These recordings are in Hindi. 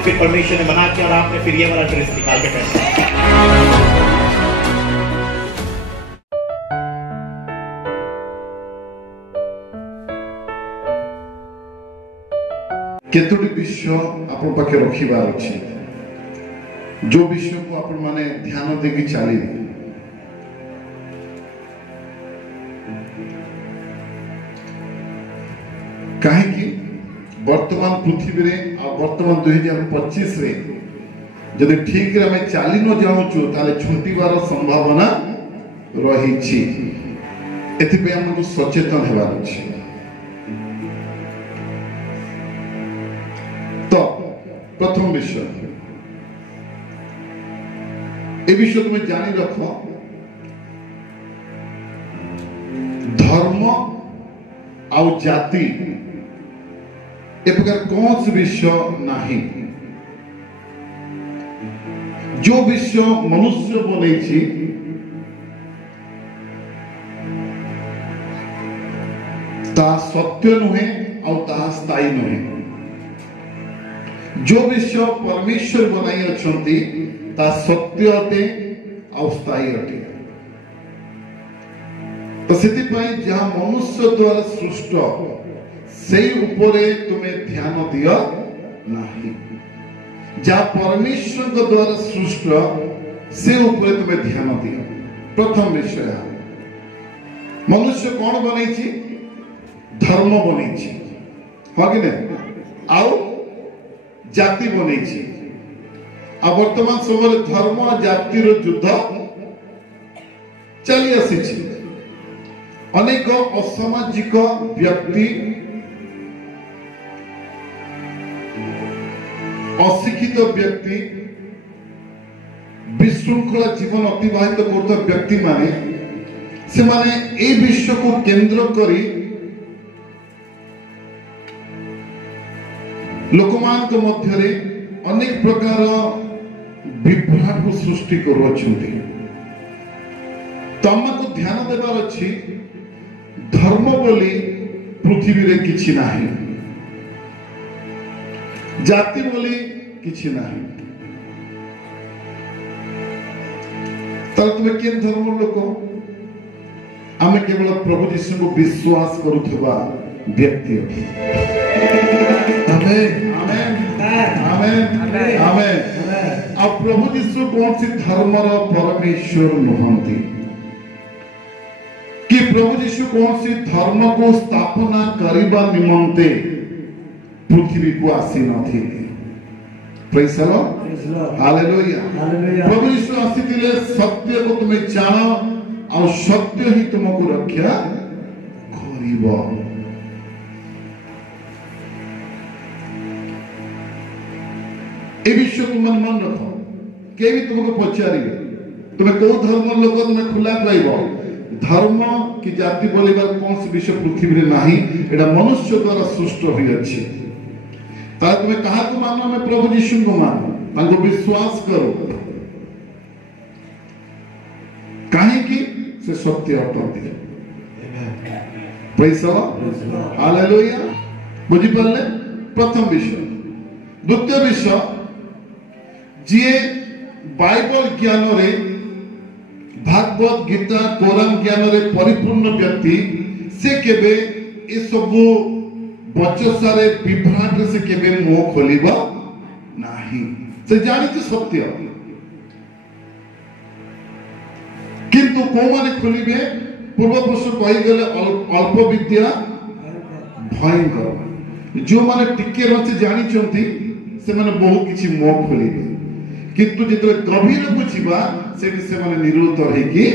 लेकिन फिर परमेश्वर ने मना किया और आपने फिर ये वाला ड्रेस निकाल के पहना। केतोटी विषय आपण पाखे रखिबार अछि जो विषय को आपण माने ध्यान देकी चली कहीं वर्तमान पृथ्वी रे आ वर्तमान 2025 रे जदि ठीक रे हमें चली न जाउछु ताले छुंटीबार संभावना रही छी एथि पे हमको सचेतन हेबार अछि। तो प्रथम विषय ए विषय तुम्हें जानी रखो धर्म आउ जाति ए प्रकार कौन सा विषय नहीं जो विषय मनुष्य बने ता सत्य नुहे और ता स्थायी नुहे जो विषय परमेश्वर बनाई अछंती ता सत्य अटे और स्थायी अटे तो सेति पई जहां मनुष्य द्वारा सृष्ट से ऊपरे तुम्हें ध्यान दियो नहीं जहां परमेश्वर के द्वारा सृष्ट से ऊपरे तुम्हें ध्यान दियो। प्रथम विषय मनुष्य कौन बनई धर्म बनई हाँ कि नहीं आउ जाति बनई आ वर्तमान समय धर्म और जातिर युद्ध चली आसी अनेक असामाजिक व्यक्ति अशिक्षित व्यक्ति विशृंखला जीवन अतिबाहित करता व्यक्ति माने से माने ए विश्व को केंद्र करी लोकमान के मध्य अनेक प्रकार विभ्राट को सृष्टि करुछंती तम को ध्यान देवार अछि धर्म बोली पृथ्वी रे किछि नाही जाति बोली किछि नाही तर तुम के धर्म लोक आमे केवल प्रभु यीशु को विश्वास करुथबा व्यक्ति आमेन आमेन आमेन आमेन अब प्रभु यीशु कौन सी धर्मर परमेश्वर नुहंती कि प्रभु यीशु कौन सी धर्म को स्थापना करबा निमंते पृथ्वी को आसी नथि प्रेज द लॉर्ड हालेलुया प्रभु यीशु आसीतिले सत्य को तुम्हें जानो और सत्य ही तुमको रक्षा करिबो। ए विषय तुम मन रखो के भी तुमको पचारिबे तुम्हें को धर्म लोक तुम्हें खुला पाइबो धर्म की जाति बोलिबार कौन सी विषय पृथ्वी रे नाही एटा मनुष्य द्वारा सृष्ट होई अछि ता तुम्हें कहा को मानो मैं प्रभु यीशु को मानो ताको विश्वास करो काहे कि से सत्य अटंती प्रेज द लॉर्ड हालेलुया बुझी पड़ले प्रथम विषय। द्वितीय विषय जे बाइबल ज्ञान रे भागवत गीता कोरान ज्ञान रे परिपूर्ण व्यक्ति से केबे ए सब बचसा रे विभ्राट से केबे मुंह खोलिबा नाही से जानिते सत्य किंतु को माने खोलिबे पूर्व पुरुष कहि गेले अल्प विद्या भयंकर जो माने टिके रचे जानि चंती से माने बहुत किछि मुंह खोलिबे किंतु जितले गभीर बुझिबा से भी से माने निरुत्तर हेकी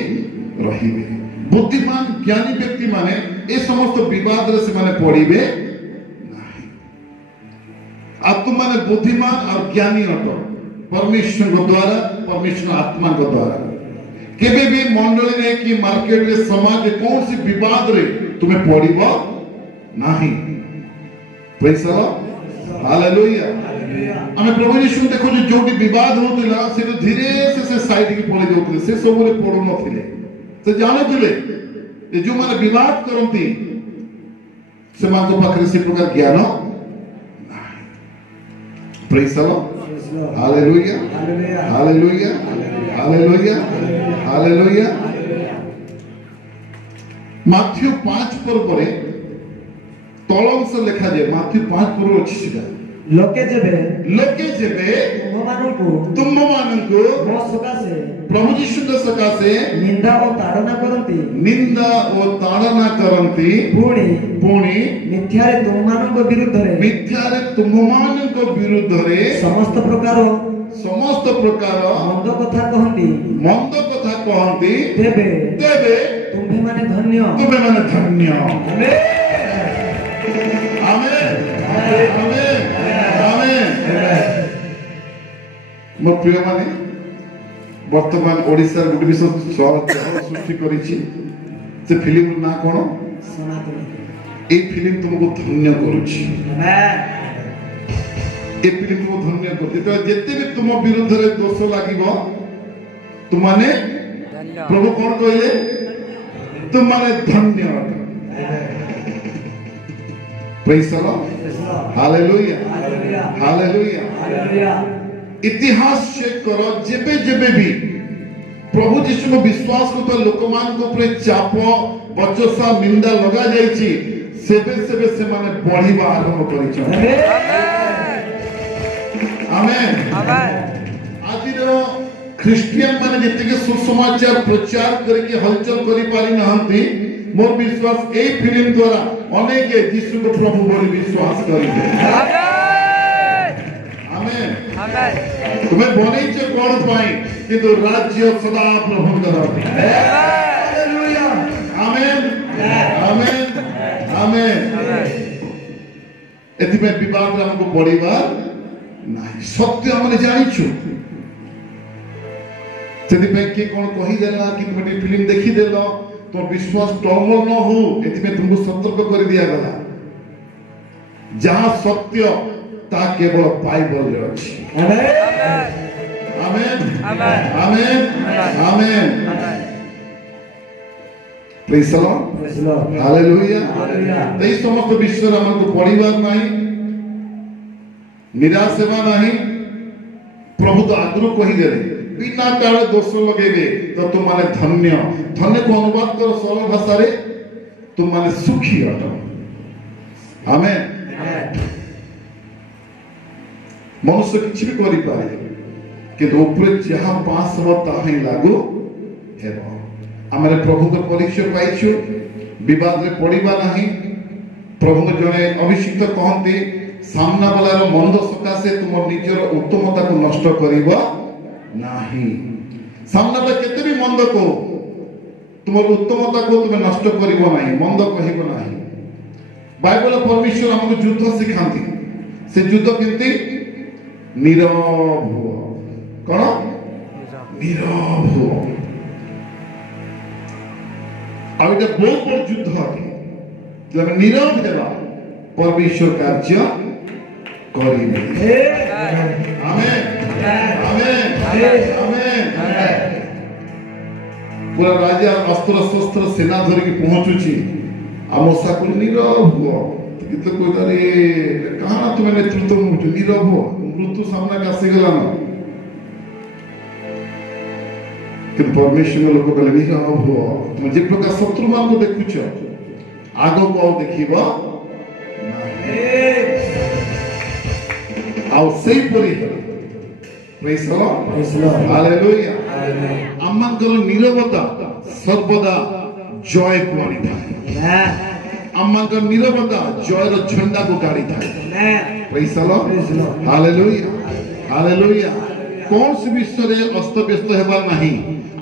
रहिबे। बुद्धिमान ज्ञानी व्यक्ति माने ए समस्त विवाद रे से माने पड़िबे नाही आप माने बुद्धिमान और ज्ञानी अटो परमेश्वर को द्वारा परमेश्वर आत्मा को द्वारा केबे भी मंडली रे कि मार्केट रे समाज रे कौन सी विवाद रे तुम्हें पड़िबो नाही प्रेज द लॉर्ड हालेलुया आमे प्रभु यीशु देखो जो विवाद होतिला से तो धीरे से साइड की पड़े जाउतले से सब रे पड़ो नथिले से जानथिले जे जो माने विवाद करंती से मान तो पाखरे से प्रकार ज्ञान नाही praise the Lord hallelujah hallelujah hallelujah hallelujah Matthew 5 पर तल अंश लिखा जाए माथ्यू 5 पर अच्छी सीधा लोके जेबे तुम मानकु मो सकाशे प्रभु यीशु सकाशे निंदा और ताड़ना करंती पुणी मिथ्यारे तुमମାନଙ୍କ विरुद्धरे समस्त प्रकार मंद कथा कहंती तेबे तुम्हें माने धन्य आमेन आमेन आमेन मो प्रिय माने वर्तमान ओडिसा गुडी सृष्टि करिछि से फिल्म ना कोन ए फिल्म तुमको धन्य करूछि ए फिल्म तुमको धन्य करछि तो जेते भी तुम विरुद्ध रे दोष लागिबो तुम माने प्रभु कोन कहले तुम माने धन्य praise the Lord hallelujah hallelujah इतिहास चेक करो जेबे जेबे भी प्रभु यीशु को विश्वास करता लोक मान को ऊपर चाप बचसा निंदा लगा जाईची सेबे सेबे से माने बढ़िबा आरंभ करिछ आमेन आमेन आदिरो ख्रिस्टियन माने जते के सुसमाचार प्रचार करके हलचल करि पारि नहंती मोर विश्वास ए फिल्म द्वारा अनेक यीशु को प्रभु बोली विश्वास करिबे आमेन आमेन तुम्हें बनेइछ कोन पाई किंतु राज्य सदा प्रभु करते हालेलुया आमेन आमेन आमेन एथि में विवाद हमको पड़िबा नाही सत्य हमने जानिछु सेति पे के कोन कहि देला कि तुम फिल्म देखि देलो तो विश्वास टॉमल न हो एथि में तुमको सतर्क कर दिया गला जहां सत्य ता केवल बाइबल रे अछि amen amen amen amen praise the Lord hallelujah ते समस्त विश्व हमको परिवार नाही निराश सेवा नाही प्रभु तो आगुरु कहि देले बिना काल दोष लगेबे तो तुम माने धन्य धन्य को अनुवाद करो सरल भाषा रे तुम माने सुखी अटो आमेन मनुष्य किछि भी करि पारे कि ऊपर जहां पास हो ताही लागू हेबो हमरे प्रभु को परीक्षा पाइछु विवाद रे पड़िबा नाही प्रभु जने अभिषिक्त कहंती सामना वाला रो मंद सकासे तुम निजर उत्तमता को नष्ट करिबा नाही सामना वाला केते भी मंद को तुम उत्तमता को तुम नष्ट करिबो नाही मंद कहिबो नाही बाइबल परमेश्वर हमको युद्ध सिखांती से युद्ध केंती नीरव हो कौन नीरव हो अब ये बहुत बड़ युद्ध है जब नीरव हेबा परमेश्वर कार्य करिबे आमेन आमेन आमेन पूरा राजा अस्त्र शस्त्र सेना धरि के पहुंचुची आम साकुल नीरव हो कित कोदारे कहां तुम नेतृत्व मुठ नीरव हो मृत्यु सामना का आसीगला न कि परमेश्वर लोक कहले नीरव हो तुम जे प्रकार शत्रु मान को देखुछ आगो को देखिबा आउ सही परी प्रेज द लॉर्ड हालेलुया अम्मांकर नीरवता सर्वदा जय को आनी था अम्मांकर नीरवता जय रो झंडा को गाड़ी था praise the Lord hallelujah hallelujah कौन से विषय रे अस्त व्यस्त हेबा नाही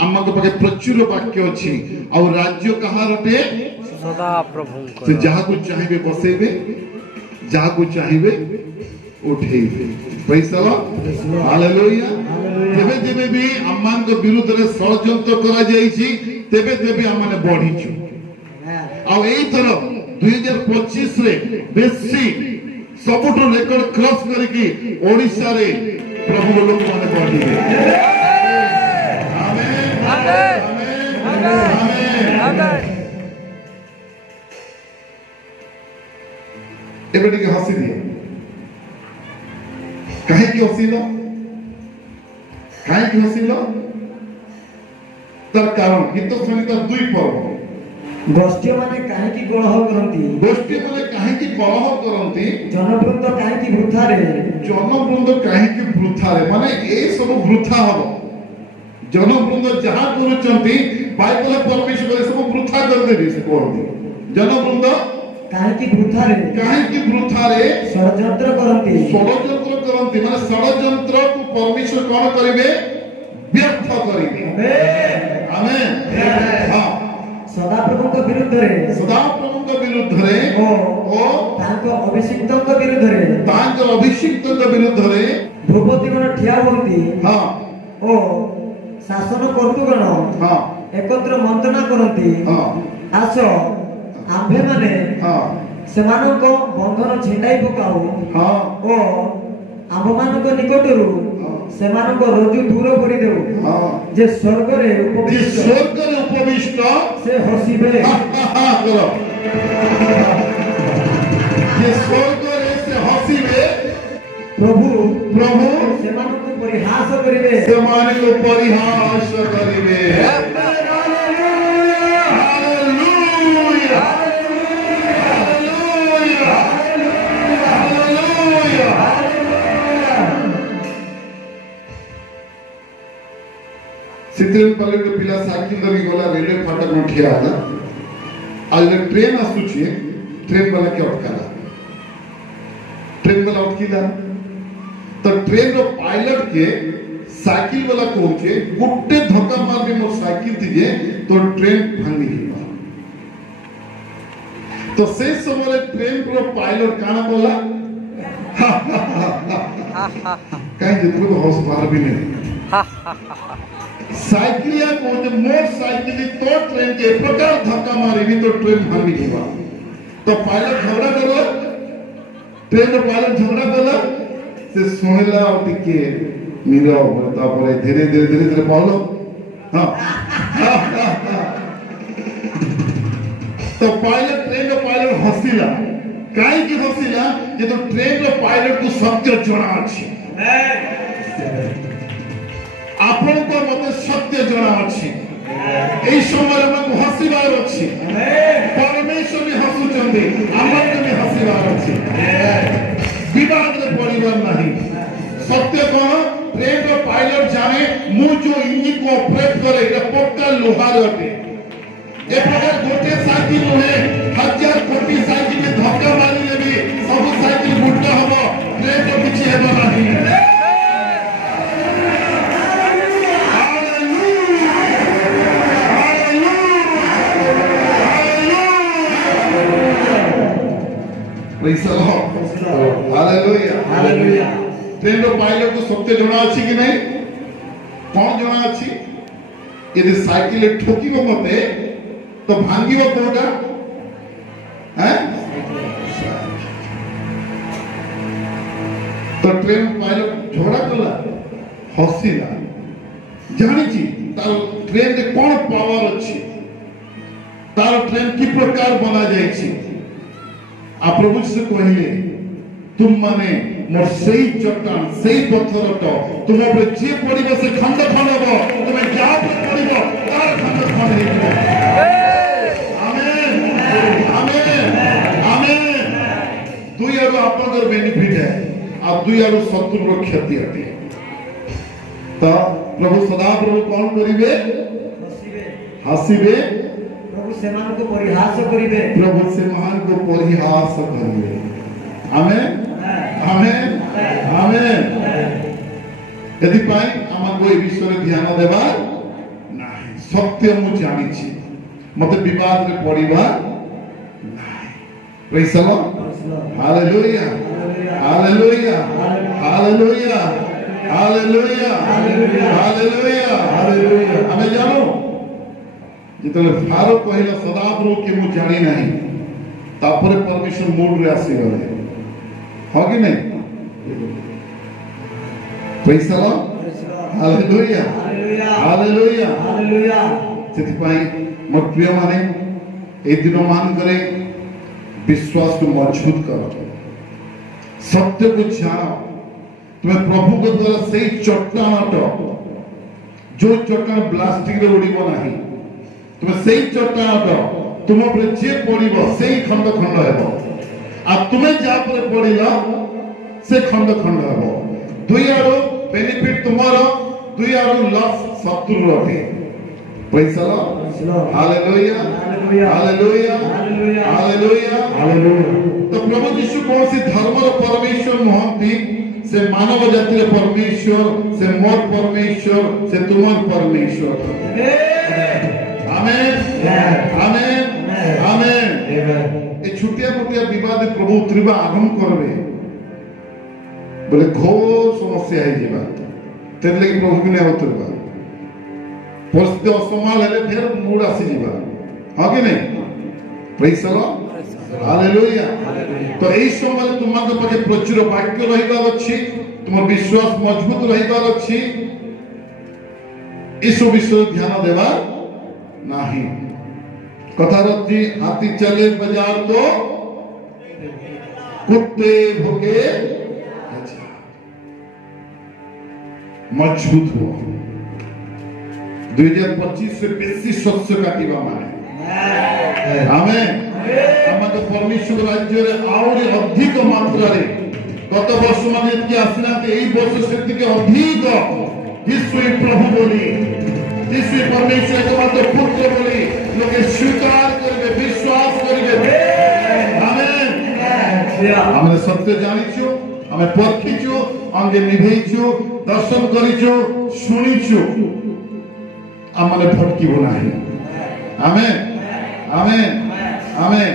अम्मा के पाके प्रचुर वाक्य अछि और राज्य कहा रटे सदा प्रभु से जहां को चाहिए बसेबे जहां को चाहिए उठेबे प्रेज द लॉर्ड हालेलुया जेबे जेबे भी अम्मा के विरुद्ध रे षडयंत्र करा जाईची तेबे तेबे हमने बढ़ीछु आ एई तरह 2025 रे बेसी सबुठो रेकॉर्ड क्रॉस करके ओडिसा रे प्रभु लोक माने बढ़ीबे आमेन आमेन आमेन आमेन एबे टिके हसी दिए काहे की हसी न କାହିଁକି ହସିଲ ତାର କାରଣ ଗୀତ ସଂହିତା 2 ପର୍ବ ଗୋଷ୍ଠୀ ମାନେ କାହିଁକି କଳହ କରନ୍ତି ଗୋଷ୍ଠୀ ମାନେ କାହିଁକି କଳହ କରନ୍ତି ଜନବୃନ୍ଦ କାହିଁକି ବୃଥାରେ ଜନବୃନ୍ଦ କାହିଁକି ବୃଥାରେ ମାନେ ଏ ସବୁ ବୃଥା ହବ ଜନବୃନ୍ଦ ଯାହା କରୁଛନ୍ତି ବାଇବଲ ପରମେଶ୍ୱର ଏ ସବୁ ବୃଥା କରିଦେବେ ସେ କହନ୍ତି ଜନବୃନ୍ଦ କାହିଁକି ବୃଥାରେ ଷଡ଼ଯନ୍ତ୍ର କରନ୍ତି ମାନେ ଷଡ଼ଯନ୍ତ୍ରକୁ ପରମେଶ୍ୱର କଣ କରିବେ ବ୍ୟର୍ଥ କରିବେ ଆମେନ୍ ସଦାପ୍ରଭୁଙ୍କ ବିରୁଦ୍ଧରେ ଓ ତାଙ୍କ ଅଭିଷିକ୍ତଙ୍କ ବିରୁଦ୍ଧରେ ଭୂପତିଗଣ ଠିଆ ହୁଅନ୍ତି ଓ ଶାସନ କର୍ତ୍ତୃଗଣ ଏକତ୍ର ମନ୍ତ୍ରଣା କରନ୍ତି ଆସ ଆମ୍ଭେମାନେ ସେମାନଙ୍କ ବନ୍ଧନ ଛିଣ୍ଡାଇ ପକାଉ ଓ ଆମ୍ଭମାନଙ୍କ ନିକଟରୁ ସେମାନଙ୍କ ରଜୁ ଦୂର କରିଦେଉ ଯେ ସ୍ୱର୍ଗରେ ଉପବିଷ୍ଟ ସେ ହସିବେ ଯେ ସ୍ୱର୍ଗରେ ସେ ହସିବେ ପ୍ରଭୁ ସେମାନଙ୍କୁ ପରିହାସ କରିବେ सिद्धेल पल्ले के पिला साइकिल धरी गला रेलवे फाटक में ठिया था आज ट्रेन आसुची ट्रेन वाला के अटकाला ट्रेन वाला अटकीला तो ट्रेन रो पायलट के साइकिल वाला पहुंचे गुट्टे धक्का मार के मोर साइकिल दीजे तो ट्रेन भांगी गई तो से समय ट्रेन रो पायलट काना बोला कहीं जितने को हौस मार भी नहीं साइकिलिया को मोटर साइकिल तो ट्रेन के प्रकार धक्का मारी तो ट्रेन भांगी जीवा तो पायलट झगड़ा करला ट्रेन पायलट झगड़ा करला से सुनला और टिके नीरो बता पड़े धीरे बोलो हां तो पायलट ट्रेन रो पायलट हसिला काई की हसिला जे तो ट्रेन रो पायलट को सत्य जଣା अछि आपण को मते सत्य जଣା अछि एई समय में हसिबार अछि परमेश्वर भी हसुचंदी हमर के भी हसिबार अछि विवाद रे पड़िबार नाही सत्य कोन ट्रेन रो पायलट जाने मु जो इंजिन को ऑपरेट करे एटा पक्का लोहार अटे ए प्रकार गोटे साइकिल नुहे हजार कोटी साइकिल में धक्का मारी लेबी सब साइकिल गुड्डा हबो ट्रेन रो पीछे हेबो नाही Praise the Lord. Hallelujah. Hallelujah. Train रो पायलट को सत्य जଣା अछि कि नहीं कौन जଣା अछि यदि साइकिल ठोकीबो मते तो भांगीबो कोटा हैं तो ट्रेन पायलट झगड़ा कला हसिला जानि छी तार ट्रेन रे कोन पावर अछि तार ट्रेन की प्रकार बना जाय छी आ प्रभु से कहले तुम माने मोर सही चट्टान सही पत्थर तो तुम ऊपर जे पड़िबो से खंड खंडबो तुम क्या पर पड़िबो तार खंड खंड हेबो आमेन आमेन आमेन दुई आरो आपनकर बेनिफिट है आ दुई आरो शत्रु रो क्षति हटे तो प्रभु सदा प्रभु कौन करिवे हसिबे प्रभु सेमान को परिहास करिवे प्रभु से महान को परिहास करिवे आमेन आमेन आमेन यदि पाई आमा को ए विषय रे ध्यान देबा नाही सत्य मु जानि छी मते विवाद रे पड़िबा नाही praise the Lord hallelujah hallelujah hallelujah hallelujah hallelujah hallelujah हमें जानो जितले फारो कहला सदाप्रभु के मु जानि नाही तापरे परमेश्वर मूड रे आसी गले हो कि नहीं praise the Lord hallelujah hallelujah hallelujah सेति पाई मोर प्रिय माने ए दिन मान करे विश्वास को मजबूत करो सत्य को जानो तुम्हें प्रभु को द्वारा सही चट्टान जो चट्टान प्लास्टिक रे उड़िबो नाही तुम सेई चट्टान तुम ऊपर जे पड़िबो सेई खंड खंड हेबो आ तुमे जा पर पड़िला से खंड खंड हेबो दुई आरो बेनिफिट तुम्हारो दुई आरो लॉस शत्रु रहे praise the Lord hallelujah hallelujah hallelujah hallelujah तो प्रभु यीशु कौन सी धर्मर परमेश्वर नहंती से मानव जातिर परमेश्वर से मोर परमेश्वर से तुमर परमेश्वर आमेन आमेन आमेन ए छुटिया मुटिया विवाद प्रभु उतरिबा आरंभ करबे बोले घोर समस्या है जीवा तेरे लगे प्रभु ने उतरबा परिस्थिति असमाल हेले फिर मूड आसी जीवा हां कि नहीं प्रेज द लॉर्ड हालेलुया तो এই সময় তোমাদের পাশে প্রচুর বাক্য রহিবার আছে তোমার বিশ্বাস মজবুত রহিবার আছে এসব বিষয়ে ধ্যান দেবা नहीं कथा रखी हाथी चले बाजार तो कुत्ते भोगे मजबूत हो 2025 से बेसी शस्य काटिबा माने आमेन আমাদের परमेश्वर राज्य रे आउरी अधिक मात्रा रे गत वर्ष माने कि आसिना এই वर्ष থেকে अधिक यीशु प्रभु बोली यीशु परमेश्वर एकमात्र पुत्र बोली लोग स्वीकार करबे विश्वास करबे आमेन আমরা সত্য জানিছো আমরা পরখিছো अंगे निभेइছো दर्शन करिছো শুনিছো আমাদের ভটকিব নাই आमेन आमेन आमेन